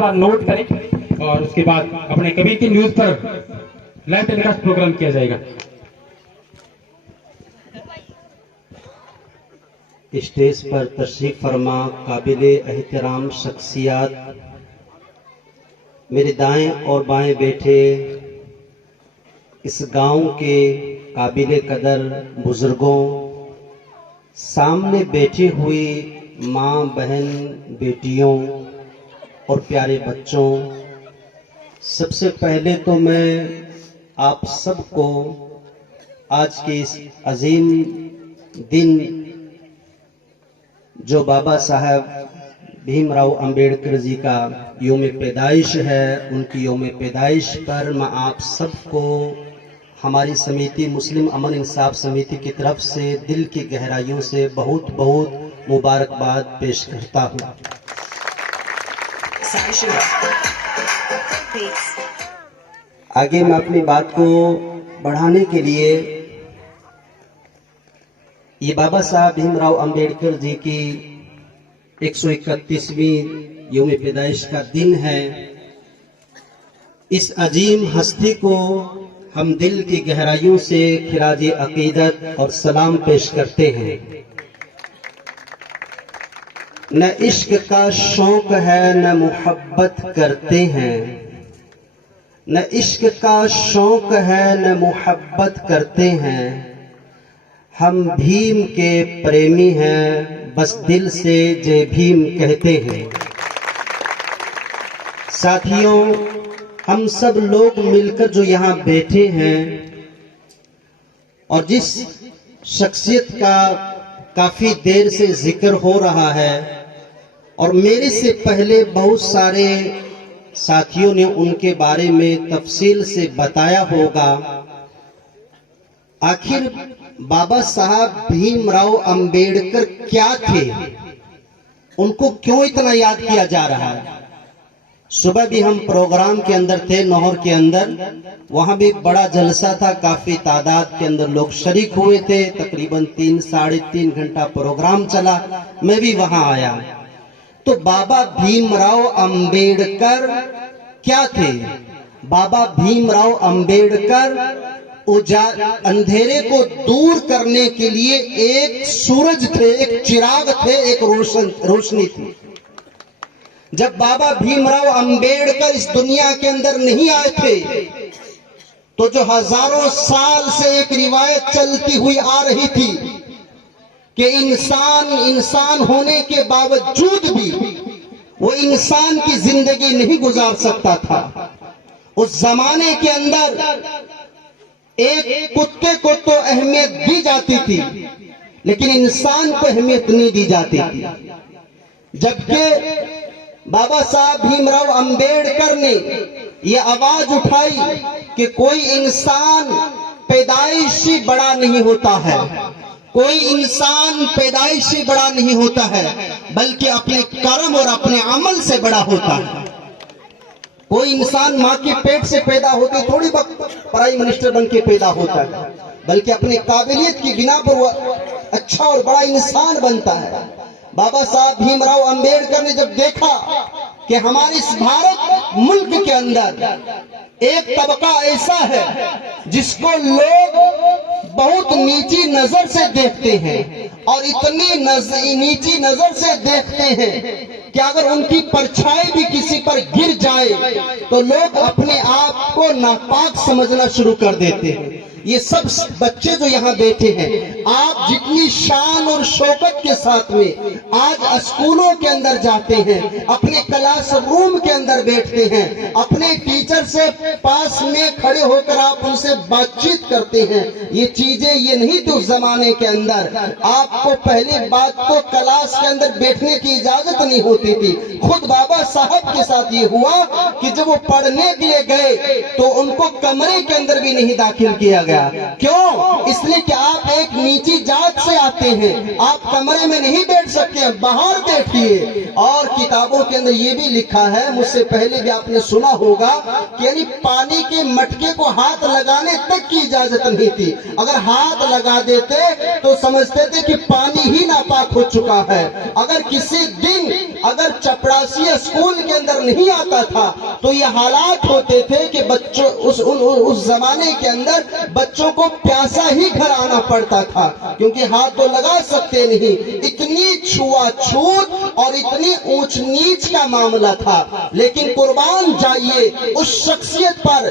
थोड़ा नोट करें और उसके बाद अपने कबीर की न्यूज पर लाइव टेलीकास्ट प्रोग्राम किया जाएगा। स्टेज पर तशरीफ फरमा काबिल एहतराम शख्सियत, मेरे दाएं और बाएं बैठे इस गांव के काबिल कदर बुजुर्गों, सामने बैठी हुई माँ बहन बेटियों और प्यारे बच्चों, सबसे पहले तो मैं आप सबको आज के इस अजीम दिन जो बाबा साहब भीमराव अंबेडकर जी का योम पैदाइश है, उनकी योम पैदाइश पर मैं आप सबको हमारी समिति मुस्लिम अमन इंसाफ समिति की तरफ से दिल की गहराइयों से बहुत बहुत मुबारकबाद पेश करता हूँ। आगे मैं अपनी बात को बढ़ाने के लिए ये बाबा साहब भीमराव अंबेडकर जी की 131वीं योम पैदाइश का दिन है। इस अजीम हस्ती को हम दिल की गहराइयों से खिराज अकीदत और सलाम पेश करते हैं। न इश्क का शौक है न मोहब्बत करते हैं, न इश्क का शौक है न मोहब्बत करते हैं, हम भीम के प्रेमी हैं, बस दिल से जय भीम कहते हैं। साथियों, हम सब लोग मिलकर जो यहाँ बैठे हैं और जिस शख्सियत का काफी देर से जिक्र हो रहा है और मेरे से पहले बहुत सारे साथियों ने उनके बारे में तफसील से बताया होगा, आखिर बाबा साहब भीमराव अंबेडकर क्या थे, उनको क्यों इतना याद किया जा रहा है। सुबह भी हम प्रोग्राम के अंदर थे, नौहर के अंदर, वहां भी बड़ा जलसा था, काफी तादाद के अंदर लोग शरीक हुए थे, तकरीबन 3-3.5 घंटा प्रोग्राम चला, मैं भी वहां आया। तो बाबा भीमराव अंबेडकर क्या थे? बाबा भीमराव अंबेडकर अंधेरे को दूर करने के लिए एक सूरज थे, एक चिराग थे, एक रोशनी थी। जब बाबा भीमराव अंबेडकर इस दुनिया के अंदर नहीं आए थे तो जो हजारों साल से एक रिवायत चलती हुई आ रही थी कि इंसान होने के बावजूद भी वो इंसान की जिंदगी नहीं गुजार सकता था। उस जमाने के अंदर एक कुत्ते को तो अहमियत दी जाती थी, लेकिन इंसान को अहमियत नहीं दी जाती थी। जबकि बाबा साहब भीमराव अंबेडकर ने यह आवाज उठाई कि कोई इंसान पैदाइशी बड़ा नहीं होता है, कोई इंसान पैदाइशी बड़ा नहीं होता है, बल्कि अपने कर्म और अपने अमल से बड़ा होता है। कोई इंसान माँ के पेट से पैदा होते थोड़ी वक्त प्राइम मिनिस्टर बन के पैदा होता है, बल्कि अपने काबिलियत की बिना पर वो अच्छा और बड़ा इंसान बनता है। बाबा साहब भीमराव अंबेडकर ने जब देखा कि हमारे इस भारत मुल्क के अंदर एक तबका ऐसा है जिसको लोग बहुत नीची नजर से देखते हैं और इतनी नीची नजर से देखते हैं कि अगर उनकी परछाई भी किसी पर गिर जाए तो लोग अपने आप को नापाक समझना शुरू कर देते हैं। ये सब बच्चे जो यहाँ बैठे हैं, आप जितनी शान और शौकत के साथ में आज स्कूलों के अंदर जाते हैं, अपने क्लास रूम के अंदर बैठते हैं, अपने टीचर से पास में खड़े होकर आप उनसे बातचीत करते हैं, ये चीजें ये नहीं थी उस जमाने के अंदर। आपको पहली बात तो क्लास के अंदर बैठने की इजाजत नहीं होती थी। खुद बाबा साहब के साथ ये हुआ کہ जब वो पढ़ने के लिए गए तो उनको कमरे के अंदर भी नहीं दाखिल किया गया। क्यों? इसलिए कि आप एक नीची जात से आते हैं, आप कमरे में नहीं बैठ सकते हैं, बाहर बैठिए। और किताबों के अंदर ये भी लिखा है, मुझसे पहले भी आपने सुना होगा, कि यानी पानी के मटके को हाथ लगाने तक की इजाजत नहीं थी। अगर हाथ लगा देते तो समझते थे कि पानी ही नापाक हो चुका है। अगर किसी दिन अगर चपरासी स्कूल के अंदर नहीं आता था तो ये हालात होते थे कि बच्चों उस जमाने के अंदर बच्चों को प्यासा ही घर आना पड़ता था, क्योंकि हाथ तो लगा सकते नहीं। इतनी छुआछूत और इतनी ऊंच नीच का मामला था। लेकिन कुर्बान जाइए उस शख्सियत पर,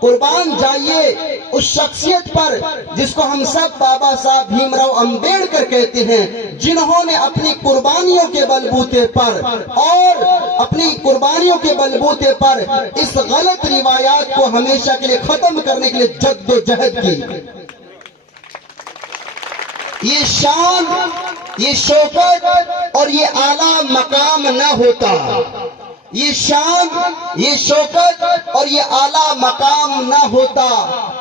कुर्बान जाइए उस शख्सियत पर जिसको हम सब बाबा साहब भीमराव अंबेडकर कहते हैं, जिन्होंने अपनी कुर्बानियों के बलबूते पर और अपनी कुर्बानियों के बलबूते पर इस गलत रिवायात को हमेशा के लिए खत्म करने के लिए जद्दोजहद की। ये शान, ये शौकत और ये आला मकाम न होता, ये शान, ये शौकत और ये आला मकाम न होता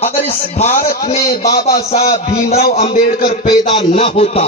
अगर इस भारत में बाबा साहब भीमराव अंबेडकर पैदा न होता।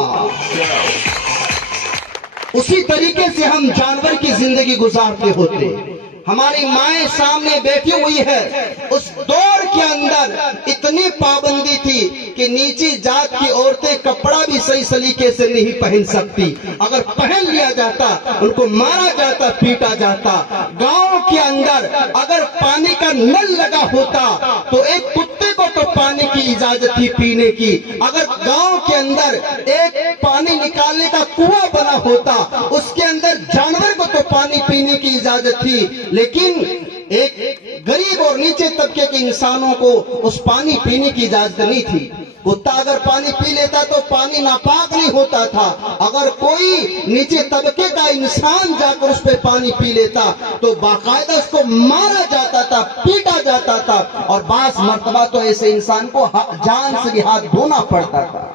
उसी तरीके से हम जानवर की जिंदगी गुजारते होते। हमारी माएं सामने बैठी हुई है, उस दौर के अंदर इतनी पाबंदी थी कि नीची जात की औरतें कपड़ा भी सही सलीके से नहीं पहन सकती। अगर पहन लिया जाता उनको मारा जाता, पीटा जाता। गांव के अंदर अगर पानी का नल लगा होता तो एक कुत्ते को तो पानी की इजाजत थी पीने की। अगर गांव के अंदर एक पानी निकालने का कुआं बना होता उसके अंदर जानवर को तो पानी पीने की इजाजत थी, लेकिन एक गरीब और नीचे तबके के इंसानों को उस पानी पीने की इजाजत नहीं थी। कुत्ता अगर पानी पी लेता तो पानी नापाक नहीं होता था। अगर कोई नीचे तबके का इंसान जाकर उस पर पानी पी लेता तो बाकायदा उसको मारा जाता था, पीटा जाता था, और बास मर्तबा तो ऐसे इंसान को जान से भी हाथ धोना पड़ता था।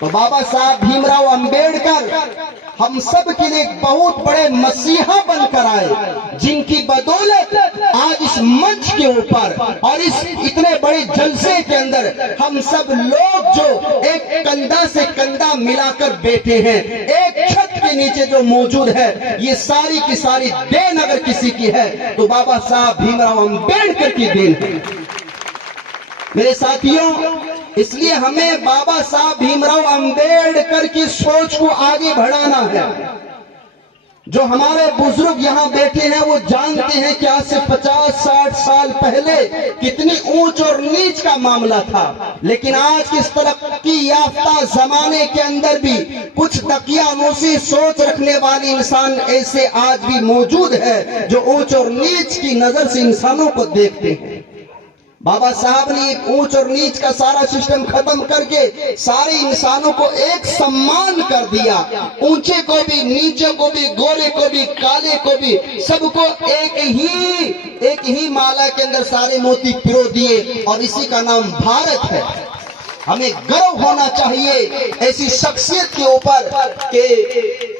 तो बाबा साहब भीमराव अंबेडकर हम सब के लिए एक बहुत बड़े मसीहा बनकर आए, जिनकी बदौलत आज इस मंच के ऊपर और इस इतने बड़े जलसे के अंदर हम सब लोग जो एक कंधा से कंधा मिलाकर बैठे हैं, एक छत के नीचे जो मौजूद है, ये सारी की सारी देन अगर किसी की है तो बाबा साहब भीमराव अंबेडकर की देन है। मेरे साथियों, इसलिए हमें बाबा साहब भीमराव अंबेडकर की सोच को आगे बढ़ाना है। जो हमारे बुजुर्ग यहाँ बैठे हैं वो जानते हैं कि आज से 50-60 साल पहले कितनी ऊंच और नीच का मामला था, लेकिन आज की इस तरक्की याफ्ता जमाने के अंदर भी कुछ तकियानूसी सोच रखने वाले इंसान ऐसे आज भी मौजूद है जो ऊंच और नीच की नजर से इंसानों को देखते हैं। बाबा साहब ने एक ऊंच और नीच का सारा सिस्टम खत्म करके सारे इंसानों को एक सम्मान कर दिया। ऊंचे को भी, नीचे को भी, गोरे को भी, काले को भी, सबको एक ही माला के अंदर सारे मोती पिरो दिए, और इसी का नाम भारत है। हमें गर्व होना चाहिए ऐसी शख्सियत के ऊपर कि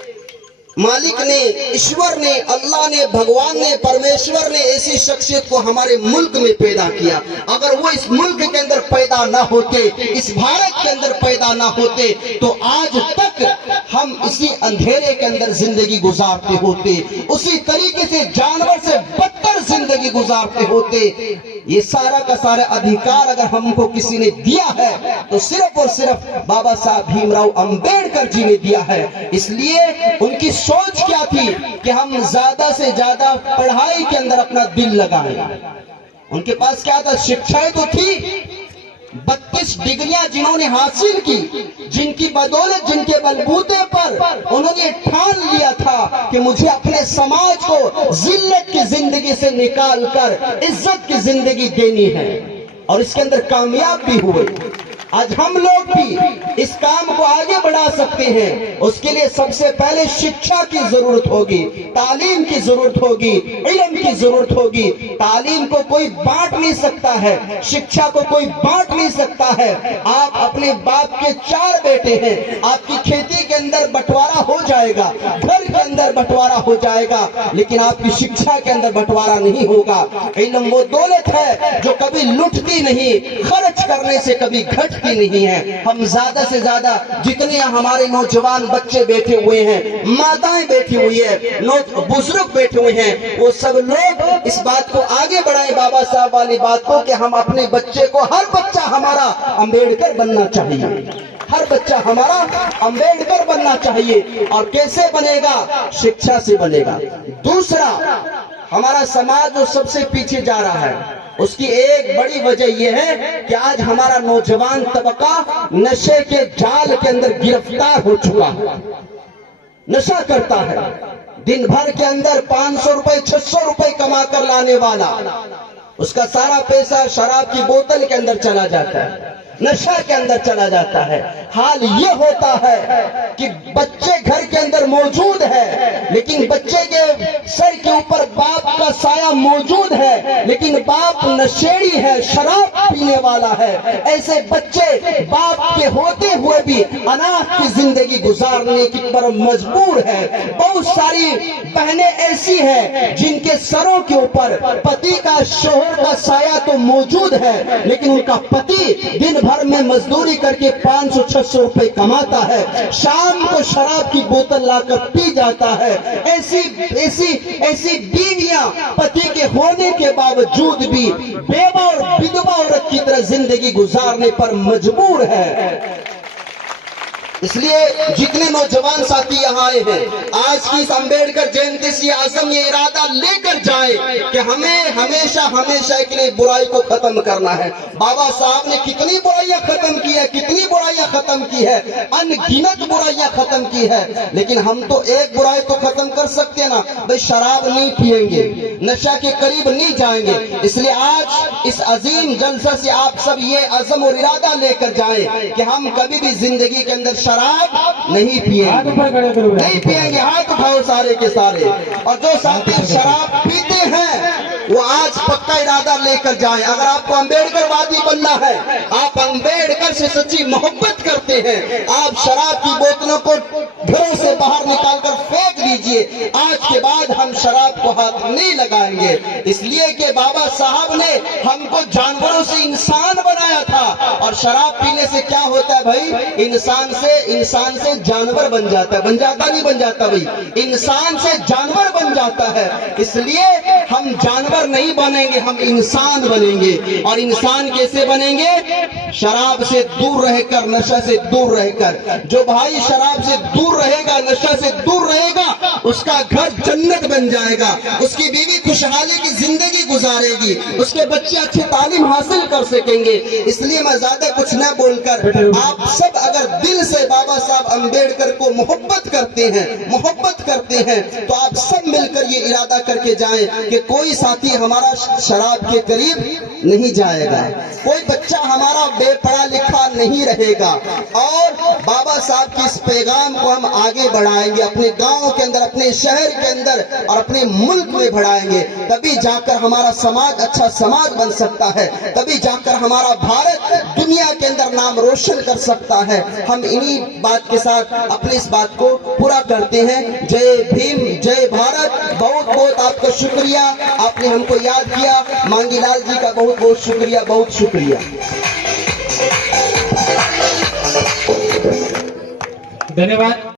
मालिक ने, ईश्वर ने, अल्लाह ने, भगवान ने, परमेश्वर ने ऐसी शख्सियत को हमारे मुल्क में पैदा किया। अगर वो इस मुल्क के अंदर पैदा ना होते, इस भारत के अंदर पैदा ना होते तो आज तक हम इसी अंधेरे के अंदर जिंदगी गुजारते होते, उसी तरीके से जानवर से बदतर जिंदगी गुजारते होते। ये सारा का सारा अधिकार अगर हमको किसी ने दिया है तो सिर्फ और सिर्फ बाबा साहब भीमराव अंबेडकर जी ने दिया है। इसलिए उनकी सोच क्या थी कि हम ज्यादा से ज्यादा पढ़ाई के अंदर अपना दिल लगाएं। उनके पास क्या था? शिक्षाएं तो थी, 32 डिग्रियां जिन्होंने हासिल की, जिनकी बदौलत, जिनके बलबूते पर उन्होंने ठान लिया था कि मुझे अपने समाज को जिल्लत की जिंदगी से निकाल कर इज्जत की जिंदगी देनी है, और इसके अंदर कामयाब भी हुए। आज हम लोग भी इस काम को आगे बढ़ा सकते हैं। उसके लिए सबसे पहले शिक्षा की जरूरत होगी, तालीम की जरूरत होगी, इल्म की जरूरत होगी। तालीम को कोई बांट नहीं सकता है, शिक्षा को कोई बांट नहीं सकता है। आप अपने बाप के 4 बेटे हैं, आपकी खेती के अंदर बंटवारा हो जाएगा, घर के अंदर बंटवारा हो जाएगा, लेकिन आपकी शिक्षा के अंदर बंटवारा नहीं होगा। इल्म वो दौलत है जो कभी लुटती नहीं, खर्च करने से कभी घटती नहीं है। हम ज्यादा से ज्यादा जितने हमारे नौजवान बच्चे बैठे हुए हैं, माताएं बैठी हुई है, बुजुर्ग बैठे हुए हैं, वो सब लोग इस बात को आगे बढ़ाएं, बाबा साहब वाली बात को, कि हम अपने बच्चे को, हर बच्चा हमारा अंबेडकर बनना चाहिए, हर बच्चा हमारा अंबेडकर बनना चाहिए। और कैसे बनेगा? शिक्षा से बनेगा। दूसरा, हमारा समाज जो सबसे पीछे जा रहा है, उसकी एक बड़ी वजह यह है कि आज हमारा नौजवान तबका नशे के जाल के अंदर गिरफ्तार हो चुका है, नशा करता है। दिन भर के अंदर 500 रुपए 600 रुपए कमा कर लाने वाला, उसका सारा पैसा शराब की बोतल के अंदर चला जाता है, नशा के अंदर चला जाता है। हाल ये होता है कि बच्चे घर के अंदर मौजूद है, लेकिन बच्चे के सर के ऊपर बाप का साया मौजूद है, लेकिन बाप नशेड़ी है, शराब पीने वाला है। ऐसे बच्चे बाप के होते हुए भी अनाथ की जिंदगी गुजारने की पर मजबूर है। बहुत सारी बहनें ऐसी हैं जिनके सरों के ऊपर पति का, शोहर का साया तो मौजूद है, लेकिन उनका पति दिन भर में मजदूरी करके 500-600 रुपए कमाता है, शाम को शराब की बोतल लाकर पी जाता है। ऐसी बीवियां पति के होने के बावजूद भी बेवा और विधवा औरत की तरह जिंदगी गुजारने पर मजबूर है। इसलिए जितने नौजवान साथी यहाँ आए हैं, आज की इस अम्बेडकर जयंती से आज़म ये इरादा लेकर जाए कि हमें हमेशा हमेशा के लिए बुराई को खत्म करना है। बाबा साहब ने कितनी बुराइयां खत्म की है, कितनी बुराइयां खत्म की है, अनगिनत बुराइयां खत्म की है, लेकिन हम तो एक बुराई तो खत्म कर सकते हैं ना भाई, शराब नहीं पिएंगे, नशा के करीब नहीं जाएंगे। इसलिए आज इस अजीम जलसा से आप सब ये अज़म और इरादा लेकर जाएं कि हम कभी भी जिंदगी के अंदर शराब नहीं पिएंगे, नहीं पिएंगे। हाथ उठाओ सारे के सारे। और जो साथी शराब पीते हैं वो आज पक्का इरादा लेकर जाएं। अगर आपको अम्बेडकरवादी बनना है, आप अम्बेडकर से सच्ची मोहब्बत करते हैं, आप शराब की बोतलों को घरों से बाहर निकालकर फेंक दीजिए। आज के बाद हम शराब को हाथ नहीं लगाएंगे, इसलिए कि बाबा साहब ने हमको जानवरों से इंसान बनाया था। और शराब पीने से क्या होता है भाई? इंसान से जानवर बन जाता है। बन जाता नहीं बन जाता भाई? इंसान से जानवर बन जाता है। इसलिए हम जानवर नहीं बनेंगे, हम इंसान बनेंगे। और इंसान कैसे बनेंगे? शराब से दूर रहकर, नशा से दूर रहकर। जो भाई शराब से दूर रहेगा, नशा से दूर रहेगा, उसका घर जन्नत बन जाएगा, उसकी बीवी खुशहाली की जिंदगी गुजारेगी, उसके बच्चे अच्छी तालीम हासिल कर सकेंगे। इसलिए मैं ज्यादा कुछ न बोलकर, आप सब अगर दिल से बाबा साहब अम्बेडकर को मोहब्बत करते हैं तो आप सब मिलकर ये इरादा करके जाएं कि कोई साथी हमारा शराब के करीब नहीं जाएगा, कोई बच्चा हमारा बेपढ़ा लिखा नहीं रहेगा। और बाबा साहब के इस पैगाम को हम आगे बढ़ाएंगे, अपने गांव के अंदर, अपने शहर के अंदर और अपने मुल्क में बढ़ाएंगे। तभी जाकर हमारा समाज अच्छा समाज बन सकता है, तभी जाकर हमारा भारत दुनिया के अंदर नाम रोशन कर सकता है। हम इन्हीं बात के साथ अपनी इस बात को पूरा करते हैं। जय भीम, जय भारत। बहुत बहुत आपका शुक्रिया, आपने हमको याद किया। मांगीलाल जी का बहुत बहुत शुक्रिया, बहुत शुक्रिया। धन्यवाद।